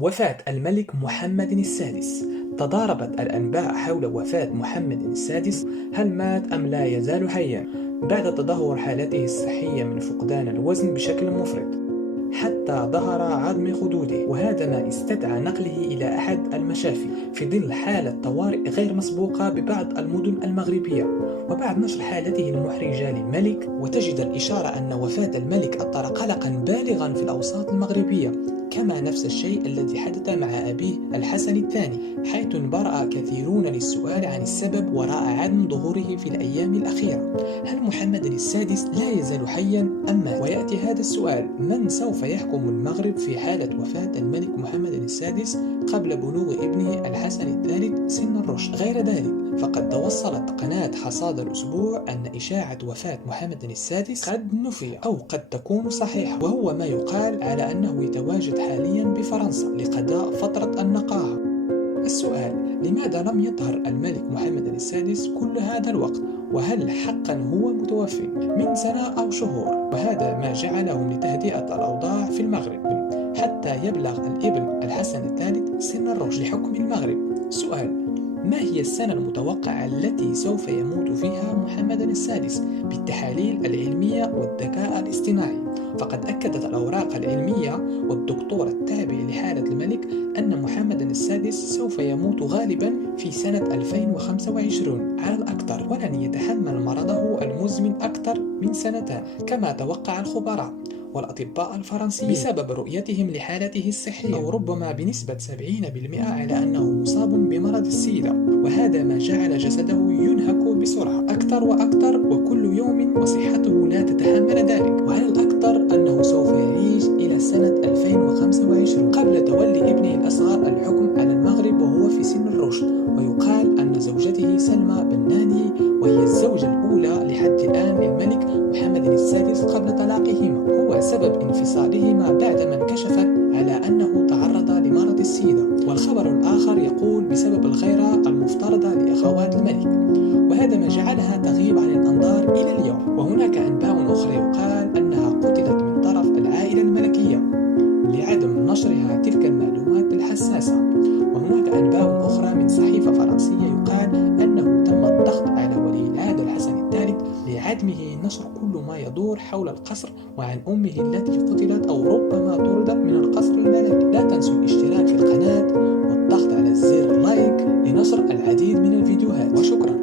وفاة الملك محمد السادس. تضاربت الأنباء حول وفاة محمد السادس، هل مات أم لا يزال حيا؟ بعد تدهور حالته الصحية من فقدان الوزن بشكل مفرط حتى ظهر عظم خدوده، وهذا ما استدعى نقله إلى أحد المشافي في ظل حالة طوارئ غير مسبوقة ببعض المدن المغربية. وبعد نشر حالته المحرجة للملك، وتجد الإشارة أن وفاة الملك أثار قلقا بالغا في الأوساط المغربية، كما نفس الشيء الذي حدث مع أبيه الحسن الثاني، حيث انبرأ كثيرون للسؤال عن السبب وراء عدم ظهوره في الأيام الأخيرة. هل محمد السادس لا يزال حيا أم مات؟ ويأتي هذا السؤال: من سوف يحكم المغرب في حالة وفاة الملك محمد السادس قبل بلوغ ابنه الحسن الثالث سن الرشد؟ غير ذلك، فقد توصلت قناة حصاد الأسبوع أن إشاعة وفاة محمد السادس قد نفي أو قد تكون صحيحة، وهو ما يقال على أنه يتواجد حاليا بفرنسا لقضاء فترة النقاهة. السؤال: لماذا لم يظهر الملك محمد السادس كل هذا الوقت؟ وهل حقا هو متوفي من سنة أو شهور؟ وهذا ما جعلهم لتهدئة الأوضاع في المغرب حتى يبلغ الابن الحسن الثالث سن الرشد لحكم المغرب. سؤال: ما هي السنة المتوقعة التي سوف يموت فيها محمد السادس بالتحاليل العلمية والذكاء الاصطناعي؟ فقد أكدت الأوراق العلمية والدكتور التابع لحالة الملك أن محمد السادس سوف يموت غالبا في سنة 2025 على الأكثر، ولن يتحمل مرضه المزمن أكثر من سنتان كما توقع الخبراء والأطباء الفرنسيين بسبب رؤيتهم لحالته الصحية، أو ربما بنسبة 70% على أنه مصاب بمرض السيدة، وهذا ما جعل جسده ينهك بسرعة أكثر وأكثر وكل يوم، وصحته لا تتحمل ذلك. وعلى الأكثر أنه سوف يعيش إلى سنة 2025 قبل تولي ابنه الأصغر الحكم على المغرب وهو في سن الرشد. ويقال أن زوجته سلمى بناني، وهي الزوجة الأولى لحد الآن للملك محمد السادس قبل طلاقهما، هو سبب انفصالهما بعدما انكشفت على أنه تعرض لمرض السيدة. والخبر الآخر يقول بسبب الغيرة المفترضة لأخوات الملك، وهذا ما جعلها تغيب عن الأنظار إلى اليوم. وهناك أنباء أخرى يقال أنها قتلت من طرف العائلة الملكية لعدم نشرها تلك المعلومات الحساسة. وهناك أنباء أخرى من صحيفة فرنسية يقال أنه تم الضغط على ولي العهد الحسن الثالث لعدمه نشر كل ما يدور حول القصر وعن أمه التي قتلت أو ربما طردت من القصر الملكي. لا تنسوا الاشتراك في القناة والضغط على زر لايك لنشر العديد من الفيديوهات، وشكرا.